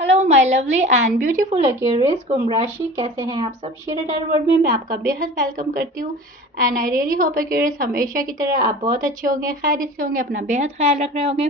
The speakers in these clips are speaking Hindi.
Hello my lovely and beautiful Aquarius, कुंभ राशि, कैसे हैं आप सब। शेयर टायर वर्ल्ड में मैं आपका बेहद वेलकम करती हूँ and I really hope Aquarius हमेशा की तरह आप बहुत अच्छे होंगे, खैरियत से होंगे, अपना बेहद ख्याल रख रहे होंगे,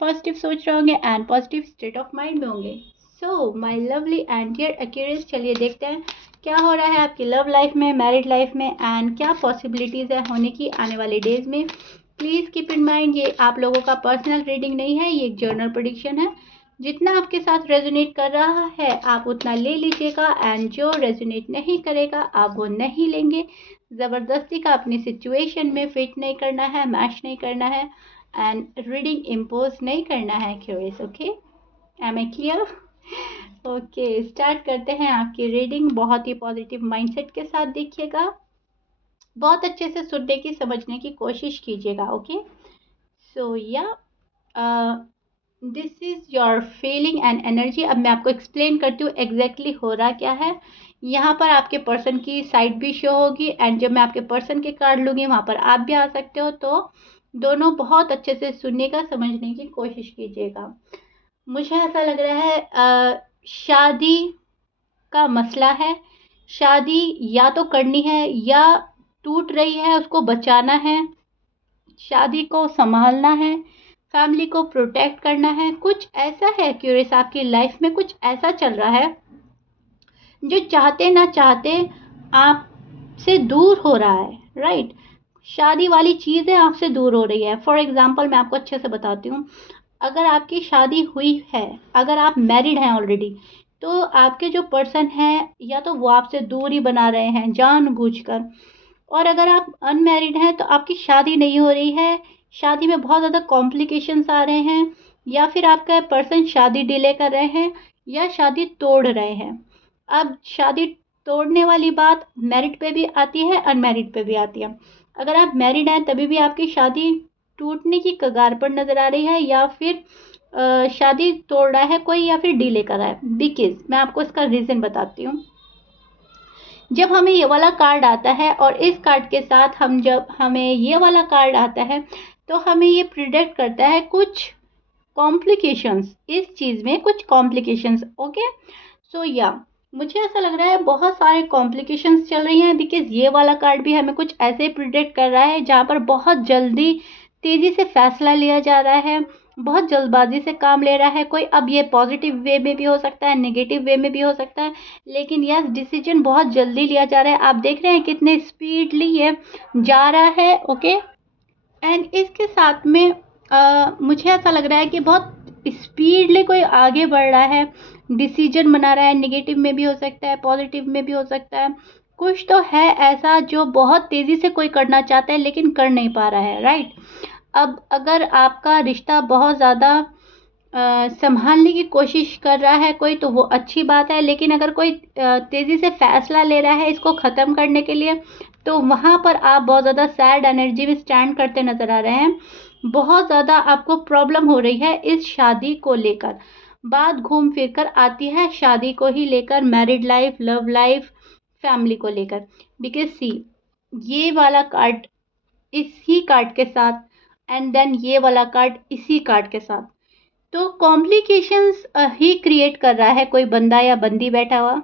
पॉजिटिव सोच रहे होंगे and positive state of mind में होंगे। So my lovely and dear Aquarius, चलिए देखते हैं क्या हो रहा है आपकी लव लाइफ में, मैरिड लाइफ में एंड क्या पॉसिबिलिटीज़ है होने की आने वाले डेज में। प्लीज़ कीप इन माइंड, ये आप लोगों का पर्सनल रीडिंग नहीं है, ये एक जर्नल प्रेडिक्शन है। जितना आपके साथ रेजोनेट कर रहा है आप उतना ले लीजिएगा एंड जो रेजोनेट नहीं करेगा आप वो नहीं लेंगे। ज़बरदस्ती का अपनी सिचुएशन में फिट नहीं करना है, मैच नहीं करना है एंड रीडिंग इम्पोज नहीं करना है। Curious, okay, am I clear? Okay, start करते हैं आपकी रीडिंग। बहुत ही पॉजिटिव माइंडसेट के साथ देखिएगा, बहुत अच्छे से सुनने की समझने की कोशिश कीजिएगा। ओके, सो या this is your feeling and energy. अब मैं आपको एक्सप्लेन करती हूँ एग्जैक्टली हो रहा क्या है। यहाँ पर आपके पर्सन की साइड भी शो होगी एंड जब मैं आपके पर्सन के कार्ड लूँगी वहाँ पर आप भी आ सकते हो, तो दोनों बहुत अच्छे से सुनने का समझने की कोशिश कीजिएगा। मुझे ऐसा लग रहा है शादी का मसला है। शादी या तो करनी है या टूट रही है, उसको बचाना है, शादी को संभालना है, फैमिली को प्रोटेक्ट करना है। कुछ ऐसा है क्यूरियस, आपकी लाइफ में कुछ ऐसा चल रहा है जो चाहते ना चाहते आपसे दूर हो रहा है, राइट। शादी वाली चीज़ें आपसे दूर हो रही है। फॉर एग्जाम्पल मैं आपको अच्छे से बताती हूँ। अगर आपकी शादी हुई है, अगर आप मैरिड हैं ऑलरेडी, तो आपके जो पर्सन हैं या तो वो आपसे दूरी बना रहे हैं जानबूझकर, और अगर आप अनमैरिड हैं तो आपकी शादी नहीं हो रही है, शादी में बहुत ज़्यादा कॉम्प्लिकेशंस आ रहे हैं, या फिर आपका पर्सन शादी डिले कर रहे हैं या शादी तोड़ रहे हैं। अब शादी तोड़ने वाली बात मैरिड पे भी आती है, अनमैरिड पे भी आती है। अगर आप मैरिड हैं तभी भी आपकी शादी टूटने की कगार पर नज़र आ रही है, या फिर शादी तोड़ रहा है कोई या फिर डिले कर रहा है। बिकॉज मैं आपको इसका रीज़न बताती हूँ। जब हमें ये वाला कार्ड आता है और इस कार्ड के साथ जब हमें ये वाला कार्ड आता है तो हमें ये प्रिडिक्ट करता है कुछ कॉम्प्लिकेशंस, इस चीज़ में कुछ कॉम्प्लिकेशंस। ओके, सो या मुझे ऐसा लग रहा है बहुत सारे कॉम्प्लिकेशंस चल रही हैं, बिकॉज ये वाला कार्ड भी हमें कुछ ऐसे प्रिडिक्ट कर रहा है जहाँ पर बहुत जल्दी तेज़ी से फैसला लिया जा रहा है, बहुत जल्दबाजी से काम ले रहा है कोई। अब ये पॉजिटिव वे में भी हो सकता है, नेगेटिव वे में भी हो सकता है, लेकिन यस डिसीजन बहुत जल्दी लिया जा रहा है। आप देख रहे हैं कितने स्पीडली ये जा रहा है। ओके, एंड इसके साथ में मुझे ऐसा लग रहा है कि बहुत स्पीडली कोई आगे बढ़ रहा है, डिसीजन बना रहा है। नेगेटिव में भी हो सकता है, पॉजिटिव में भी हो सकता है। कुछ तो है ऐसा जो बहुत तेज़ी से कोई करना चाहता है लेकिन कर नहीं पा रहा है, राइट। अब अगर आपका रिश्ता बहुत ज़्यादा संभालने की कोशिश कर रहा है कोई, तो वो अच्छी बात है, लेकिन अगर कोई तेज़ी से फैसला ले रहा है इसको ख़त्म करने के लिए, तो वहाँ पर आप बहुत ज़्यादा सैड एनर्जी में स्टैंड करते नज़र आ रहे हैं। बहुत ज़्यादा आपको प्रॉब्लम हो रही है इस शादी को लेकर। बात घूम फिर कर आती है शादी को ही लेकर, married life, love life, family को लेकर। बिकॉज सी, ये वाला कार्ड इसी कार्ड के साथ एंड देन ये वाला कार्ड इसी कार्ड के साथ, तो कॉम्प्लिकेशंस ही क्रिएट कर रहा है कोई बंदा या बंदी बैठा हुआ।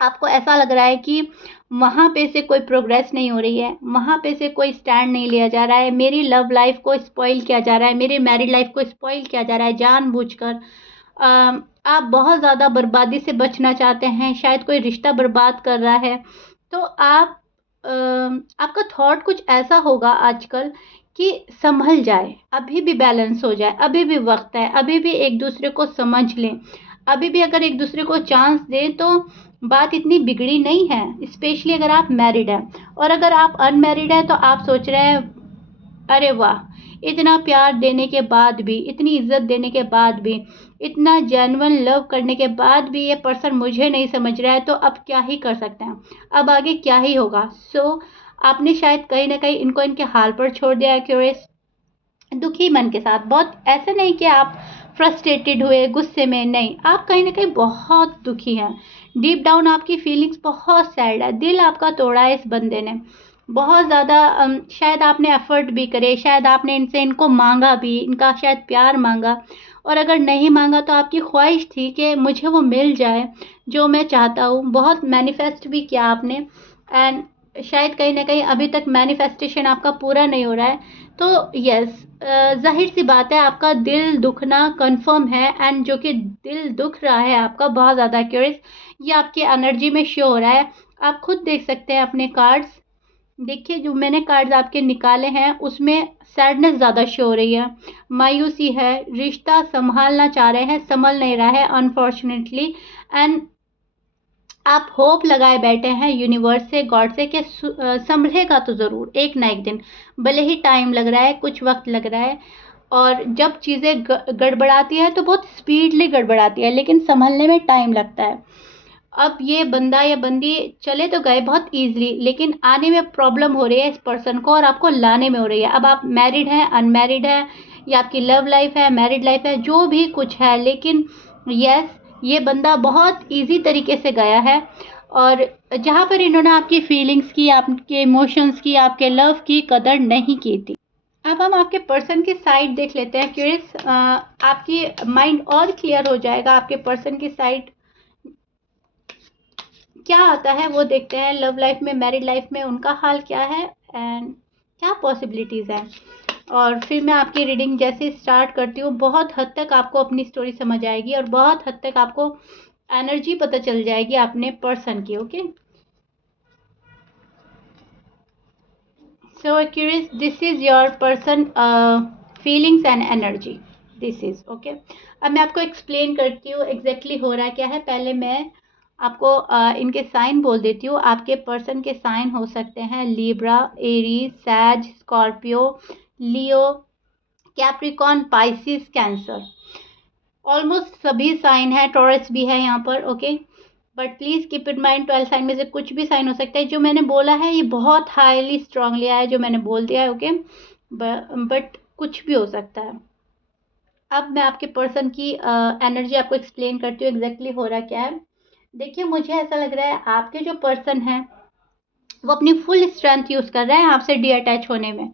आपको ऐसा लग रहा है कि वहाँ पे से कोई प्रोग्रेस नहीं हो रही है, वहाँ पे से कोई स्टैंड नहीं लिया जा रहा है, मेरी लव लाइफ को स्पॉइल किया जा रहा है, मेरी मैरिड लाइफ को स्पॉइल किया जा रहा है जानबूझकर। आप बहुत ज़्यादा बर्बादी से बचना चाहते हैं, शायद कोई रिश्ता बर्बाद कर रहा है, तो आपका थॉट कुछ ऐसा होगा आजकल कि संभल जाए, अभी भी बैलेंस हो जाए, अभी भी वक्त है, अभी भी एक दूसरे को समझ लें, अभी भी अगर एक दूसरे को चांस दें तो बात इतनी बिगड़ी नहीं है, स्पेशली अगर आप मैरिड हैं। और अगर आप अनमैरिड हैं तो आप सोच रहे हैं अरे वाह, इतना प्यार देने के बाद भी, इतनी इज्जत देने के बाद भी, इतना जेन्युइन लव करने के बाद भी ये पर्सन मुझे नहीं समझ रहा है, तो अब क्या ही कर सकते हैं, अब आगे क्या ही होगा। सो आपने शायद कहीं ना कहीं इनको इनके हाल पर छोड़ दिया है क्यूरियस, दुखी मन के साथ। बहुत ऐसे नहीं कि आप फ्रस्ट्रेटेड हुए, गुस्से में, नहीं, आप कहीं ना कहीं बहुत दुखी हैं। डीप डाउन आपकी फीलिंग्स बहुत सैड है, दिल आपका तोड़ा है इस बंदे ने बहुत ज़्यादा। शायद आपने एफर्ट भी करे, शायद आपने इनको मांगा भी, इनका शायद प्यार मांगा, और अगर नहीं मांगा तो आपकी ख्वाहिश थी कि मुझे वो मिल जाए जो मैं चाहता हूँ, बहुत मैनिफेस्ट भी किया आपने, एंड शायद कहीं ना कहीं अभी तक मैनिफेस्टेशन आपका पूरा नहीं हो रहा है। तो यस, जाहिर सी बात है आपका दिल दुखना कंफर्म है, एंड जो कि दिल दुख रहा है आपका बहुत ज़्यादा क्यूरियस, ये आपकी एनर्जी में शो हो रहा है। आप खुद देख सकते हैं अपने कार्ड्स, देखिए जो मैंने कार्ड्स आपके निकाले हैं उसमें सैडनेस ज़्यादा शो हो रही है, मायूसी है, रिश्ता संभालना चाह रहे हैं, संभल नहीं रहा है अनफॉर्चुनेटली, एंड आप होप लगाए बैठे हैं यूनिवर्स से, गॉड से कि संभलेगा तो ज़रूर एक ना एक दिन, भले ही टाइम लग रहा है, कुछ वक्त लग रहा है। और जब चीज़ें गड़बड़ाती है तो बहुत स्पीडली गड़बड़ाती है, लेकिन संभलने में टाइम लगता है। अब ये बंदा या बंदी चले तो गए बहुत ईजिली, लेकिन आने में प्रॉब्लम हो रही है इस पर्सन को, और आपको लाने में हो रही है। अब आप मैरिड हैं, अनमैरिड हैं, या आपकी लव लाइफ है, मैरिड लाइफ है, जो भी कुछ है, लेकिन यस, ये बंदा बहुत इजी तरीके से गया है, और जहाँ पर इन्होंने आपकी फीलिंग्स की, आपके इमोशंस की, आपके लव की कदर नहीं की थी। अब हम आपके पर्सन की साइड देख लेते हैं क्यूरियस, आपकी माइंड और क्लियर हो जाएगा। आपके पर्सन की साइड क्या आता है वो देखते हैं। लव लाइफ में, मैरिड लाइफ में उनका हाल क्या है, एंड क्या पॉसिबिलिटीज़ हैं। और फिर मैं आपकी रीडिंग जैसे स्टार्ट करती हूँ, बहुत हद तक आपको अपनी स्टोरी समझ आएगी, और बहुत हद तक आपको एनर्जी पता चल जाएगी अपने पर्सन की। Okay, so curious, this is your person feelings and energy, this is okay. अब मैं आपको एक्सप्लेन करती हूँ एग्जैक्टली हो रहा क्या है। पहले मैं आपको इनके साइन बोल देती हूँ। आपके पर्सन के साइन हो सकते हैं Libra, Aries, Sag, Scorpio, Leo, Capricorn, Pisces, Cancer. Almost सभी साइन है, टॉरस भी है यहाँ पर। Okay, but please keep in mind 12 sign में से कुछ भी साइन हो सकता है। जो मैंने बोला है ये बहुत हाईली स्ट्रांगली आया है, जो मैंने बोल दिया है। ओके, बट कुछ भी हो सकता है। अब मैं आपके पर्सन की एनर्जी आपको एक्सप्लेन करती हूँ एग्जैक्टली हो रहा क्या है। देखिए, मुझे ऐसा लग रहा है आपके जो पर्सन है वो अपनी फुल स्ट्रेंथ यूज़ कर रहे हैं आपसे डी अटैच होने में।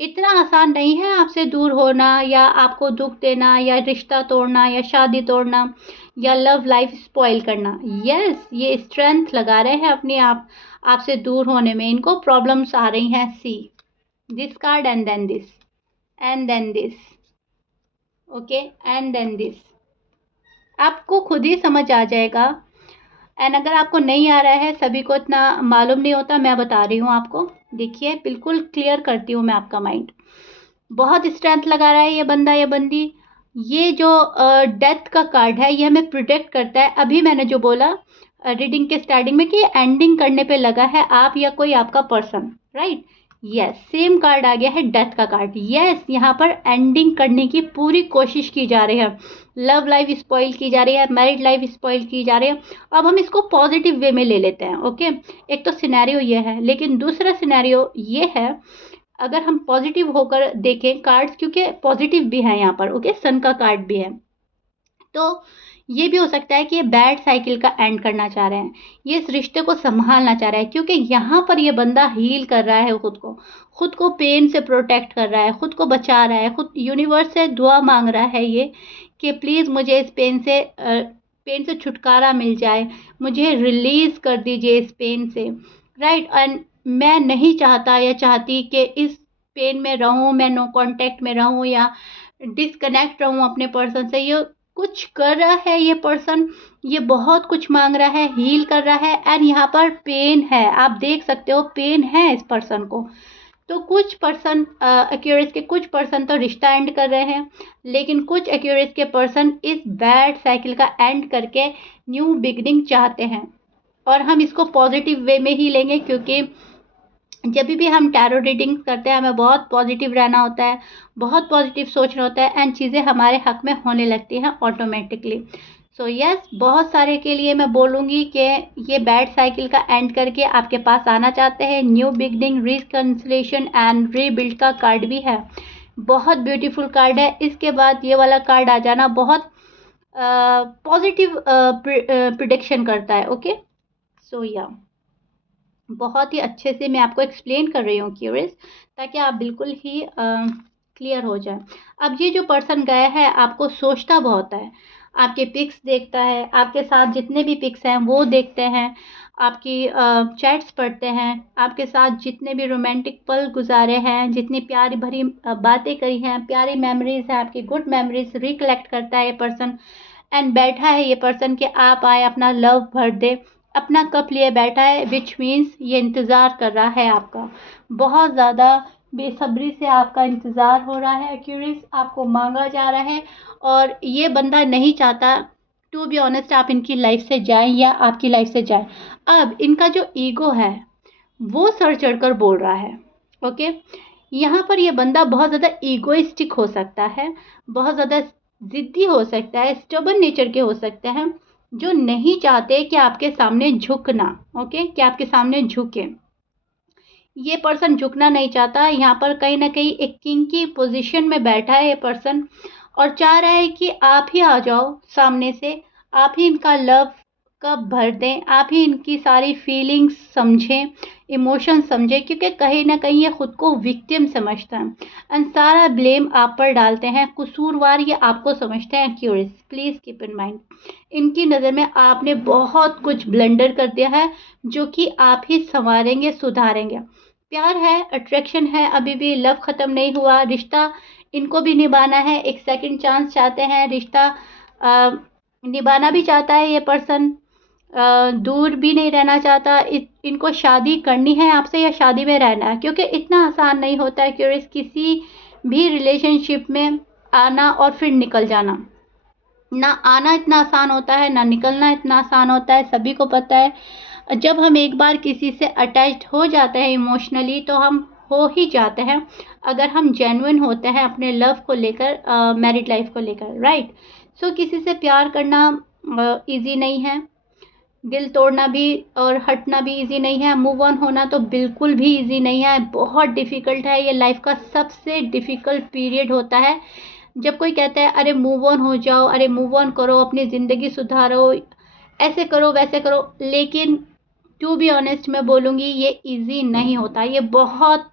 इतना आसान नहीं है आपसे दूर होना, या आपको दुख देना, या रिश्ता तोड़ना, या शादी तोड़ना, या लव लाइफ स्पॉइल करना। यस, ये स्ट्रेंथ लगा रहे हैं अपने आप आपसे दूर होने में। इनको प्रॉब्लम्स आ रही हैं। See this card, and then this, and then this, okay, and then this. आपको खुद ही समझ आ जाएगा। एंड अगर आपको नहीं आ रहा है, सभी को इतना मालूम नहीं होता, मैं बता रही हूँ आपको। देखिए, बिल्कुल क्लियर करती हूँ मैं आपका माइंड। बहुत स्ट्रेंथ लगा रहा है ये बंदा या बंदी। ये जो डेथ का कार्ड है, ये हमें प्रोटेक्ट करता है। अभी मैंने जो बोला रीडिंग के स्टार्टिंग में कि एंडिंग करने पे लगा है आप या कोई आपका person, right. Yes, same card आ गया है, डेथ का कार्ड। यस, यहाँ पर एंडिंग करने की पूरी कोशिश की जा रही है। लव लाइफ स्पॉइल की जा रही है, मैरिड लाइफ स्पॉइल की जा रही है। अब हम इसको पॉजिटिव वे में ले लेते हैं। ओके, एक तो सिनेरियो ये है, लेकिन दूसरा सिनेरियो ये है, अगर हम पॉजिटिव होकर देखें कार्ड्स, क्योंकि पॉजिटिव भी है यहाँ पर। ओके, सन का कार्ड भी है, तो ये भी हो सकता है कि ये बैड साइकिल का एंड करना चाह रहे हैं, ये इस रिश्ते को संभालना चाह रहा है, क्योंकि यहाँ पर ये बंदा हील कर रहा है खुद को पेन से प्रोटेक्ट कर रहा है, खुद को बचा रहा है, खुद यूनिवर्स से दुआ मांग रहा है ये कि प्लीज़ मुझे इस पेन से छुटकारा मिल जाए, मुझे रिलीज़ कर दीजिए इस पेन से, राइट। एंड मैं नहीं चाहता या चाहती कि इस पेन में रहूं, मैं नो कांटेक्ट में रहूं, या डिसकनेक्ट रहूं अपने पर्सन से। ये कुछ कर रहा है ये पर्सन, ये बहुत कुछ मांग रहा है, हील कर रहा है, एंड यहाँ पर पेन है, आप देख सकते हो पेन है इस पर्सन को। तो कुछ पर्सन एक्यूरेस के कुछ पर्सन तो रिश्ता एंड कर रहे हैं, लेकिन कुछ एक्यूरेस के पर्सन इस बैड साइकिल का एंड करके न्यू बिगनिंग चाहते हैं। और हम इसको पॉजिटिव वे में ही लेंगे, क्योंकि जब भी हम टैरो रीडिंग्स करते हैं हमें बहुत पॉजिटिव रहना होता है, बहुत पॉजिटिव सोचना होता है, एंड चीज़ें हमारे हक में होने लगती हैं ऑटोमेटिकली। सो यस, बहुत सारे के लिए मैं बोलूँगी कि ये बैड साइकिल का एंड करके आपके पास आना चाहते हैं। New beginning, reconciliation and rebuild का कार्ड भी है, बहुत ब्यूटीफुल कार्ड है। इसके बाद ये वाला कार्ड आ जाना बहुत पॉजिटिव प्रिडिक्शन करता है। ओके, सो या बहुत ही अच्छे से मैं आपको एक्सप्लेन कर रही हूँ क्यूरियस, ताकि आप बिल्कुल ही क्लियर हो जाए। अब ये जो पर्सन गया है आपको सोचता बहुत है, आपके पिक्स देखता है, आपके साथ जितने भी पिक्स हैं वो देखते हैं, आपकी चैट्स पढ़ते हैं, आपके साथ जितने भी रोमांटिक पल गुजारे हैं, जितनी प्यारी भरी बातें करी हैं, प्यारी मेमोरीज है, आपकी गुड मेमोरीज रिकलेक्ट करता है ये पर्सन। एंड बैठा है ये पर्सन कि आप आए, अपना लव भर दे, अपना कप लिए बैठा है, विच मीन्स ये इंतज़ार कर रहा है आपका, बहुत ज़्यादा बेसब्री से आपका इंतज़ार हो रहा है एक्यूरेस, आपको मांगा जा रहा है। और ये बंदा नहीं चाहता टू बी ऑनेस्ट आप इनकी लाइफ से जाएं या आपकी लाइफ से जाएं। अब इनका जो ईगो है वो सर चढ़कर बोल रहा है। ओके, यहाँ पर ये बंदा बहुत ज़्यादा ईगोइस्टिक हो सकता है, बहुत ज़्यादा ज़िद्दी हो सकता है, स्टबर्न नेचर के हो सकते हैं, जो नहीं चाहते कि आपके सामने झुकना। ओके, कि आपके सामने झुके, ये पर्सन झुकना नहीं चाहता। यहाँ पर कहीं ना कहीं एक किंग की पोजीशन में बैठा है ये पर्सन, और चाह रहा है कि आप ही आ जाओ सामने से, आप ही इनका लव कप भर दें, आप ही इनकी सारी फीलिंग्स समझें, इमोशन समझें, क्योंकि कहीं ना कहीं ये खुद को विक्टिम समझता है एंड सारा ब्लेम आप पर डालते हैं, कसूरवार ये आपको समझते हैं। Curious, please keep in mind, इनकी नज़र में आपने बहुत कुछ ब्लंडर कर दिया है जो कि आप ही संवारेंगे, सुधारेंगे। प्यार है, अट्रैक्शन है, अभी भी लव ख़त्म नहीं हुआ, रिश्ता इनको भी निभाना है, एक सेकंड चांस चाहते हैं, रिश्ता निभाना भी चाहता है ये पर्सन, दूर भी नहीं रहना चाहता। इनको शादी करनी है आपसे या शादी में रहना है, क्योंकि इतना आसान नहीं होता है क्यूरियस किसी भी रिलेशनशिप में आना और फिर निकल जाना। ना आना इतना आसान होता है, ना निकलना इतना आसान होता है, सभी को पता है। जब हम एक बार किसी से अटैच्ड हो जाते हैं इमोशनली तो हम हो ही जाते हैं, अगर हम जेन्युइन होते हैं अपने लव को लेकर, मैरिड लाइफ को लेकर, राइट। सो किसी से प्यार करना इजी नहीं है, दिल तोड़ना भी और हटना भी इजी नहीं है, मूव ऑन होना तो बिल्कुल भी इजी नहीं है, बहुत डिफ़िकल्ट है। ये लाइफ का सबसे डिफ़िकल्ट पीरियड होता है जब कोई कहता है अरे मूव ऑन हो जाओ, अरे मूव ऑन करो, अपनी ज़िंदगी सुधारो, ऐसे करो वैसे करो, लेकिन टू बी ऑनेस्ट मैं बोलूँगी ये इजी नहीं होता। ये बहुत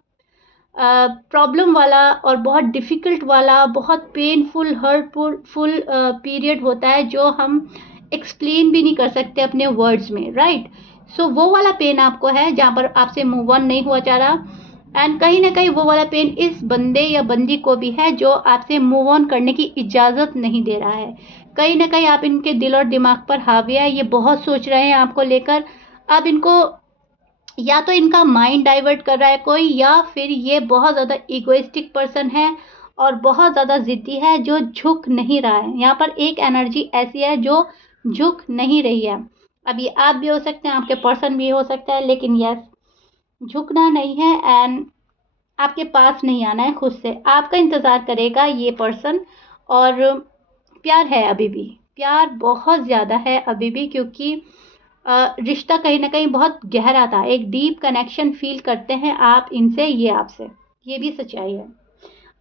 प्रॉब्लम वाला और बहुत डिफ़िकल्ट वाला, बहुत पेनफुल, हर्टफुल पीरियड होता है जो हम एक्सप्लेन भी नहीं कर सकते अपने वर्ड्स में, राइट। सो वो वाला पेन आपको है जहाँ पर आपसे मूव ऑन नहीं हुआ जा रहा, एंड कहीं ना कहीं वो वाला पेन इस बंदे या बंदी को भी है जो आपसे मूव ऑन करने की इजाज़त नहीं दे रहा है। कहीं ना कहीं आप इनके दिल और दिमाग पर हावी है, ये बहुत सोच रहे हैं आपको लेकर। अब इनको या तो इनका माइंड डाइवर्ट कर रहा है कोई, या फिर ये बहुत ज़्यादा इगोइस्टिक पर्सन है और बहुत ज़्यादा ज़िद्दी है जो झुक नहीं रहा है। यहाँ पर एक एनर्जी ऐसी है जो झुक नहीं रही है। अब ये आप भी हो सकते हैं, आपके पर्सन भी हो सकता है, लेकिन यस, झुकना नहीं है एंड आपके पास नहीं आना है, खुद से आपका इंतज़ार करेगा ये पर्सन। और प्यार है अभी भी, प्यार बहुत ज़्यादा है अभी भी, क्योंकि रिश्ता कहीं ना कहीं बहुत गहरा था, एक डीप कनेक्शन फील करते हैं आप इनसे, ये आपसे, ये भी सच्चाई है।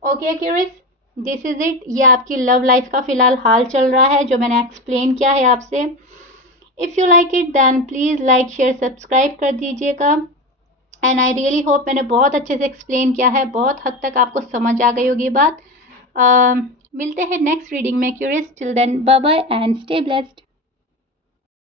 Okay curious, this is it, ये आपकी लव लाइफ का फ़िलहाल हाल चल रहा है जो मैंने एक्सप्लेन किया है आपसे। If you like it then please like share subscribe कर दीजिएगा, एंड आई रियली होप मैंने बहुत अच्छे से एक्सप्लेन किया है, बहुत हद तक आपको समझ आ गई होगी बात। मिलते हैं नेक्स्ट रीडिंग में curious, till then bye bye and stay blessed.